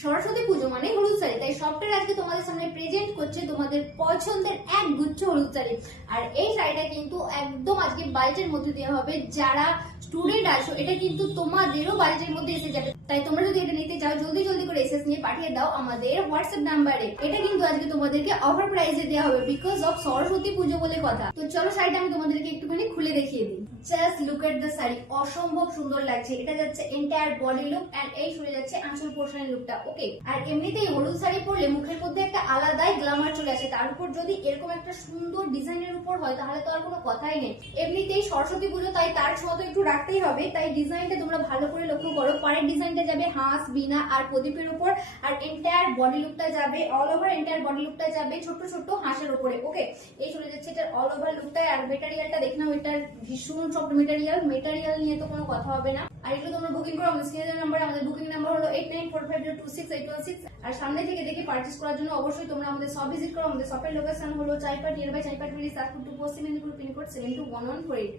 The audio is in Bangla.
সরস্বতী পুজো মানে হলুদ শাড়ি, তাই সবটাই আজকে তোমাদের সামনে প্রেজেন্ট করছে তোমাদের পছন্দের এক গুচ্ছ হলুদ শাড়ি। আর এই শাড়িটা কিন্তু একদম আজকে বাজেটের মধ্যে দেওয়া হবে। যারা স্টুডেন্ট আছো এটা কিন্তু তোমাদেরও বাজেটের মধ্যে এসে যাবে, তাই তোমরা যদি এটা নিতে চাও জলদি জলদি করে এসএস নিয়ে পাঠিয়ে দাও আমাদের হোয়াটসঅ্যাপ নাম্বারে। এটা কিন্তু আজকে তোমাদেরকে অফার প্রাইসে দেওয়া হবে বিকজ অফ সরস্বতী পুজো বলে কথা। তো চলো শাড়িটা আমি তোমাদেরকে একটুখানি খুলে দেখিয়ে দিই। Just look at the sari, অসম্ভব সুন্দর লাগছে। এটা যাচ্ছে এন্টায়ার বডি লুক এন্ড এই সরে যাচ্ছে আঁচল পোর্শনের লুকটা। ওকে, আর এমনিতেই হলুদ শাড়ি পরলে মুখের মধ্যে একটা আলাদাই গ্ল্যামার চলে আসে, তার উপর যদি এরকম একটা সুন্দর ডিজাইনের উপর হয় তাহলে তো আর কোনো কথাই নেই। এমনিতেই সরস্বতী পুজো, তাই তার ছোঁয়া তো একটু রাখতেই হবে। তাই ডিজাইনটা তোমরা ভালো করে লক্ষ্য করো। পরের ডিজাইনটা যাবে হাঁস, বিনা আর প্রদীপের উপর, আর এন্টায়ার বডি লুকটা যাবে অল ওভার, এন্টায়ার বডি লুকটা যাবে ছোট ছোট হাঁসের উপরে। ওকে, এই চলে যাচ্ছে এটার অল ওভার লুকটা। আর মেটেরিয়ালটা দেখে নাও, এটার ভীষণ সফট মেটেরিয়াল নিয়ে তো কোনো কথা হবে না। আর এগুলো তোমরা বুকিং করো আমাদের স্ক্রিনে দেওয়া নাম্বার। আমাদের বুকিং নাম্বার হলো 8945026816। আর সামনে থেকে দেখে পারচেজ করার জন্য অবশ্যই তোমরা আমাদের শপ ভিজিট করো। আমাদের শপের লোকেশন হলো চাইপাট, নিয়ারবাই চাইপাট ভিলেজ, সাতপুর টু পশ্চিম মেদিনীপুর, পিনকোড 721148।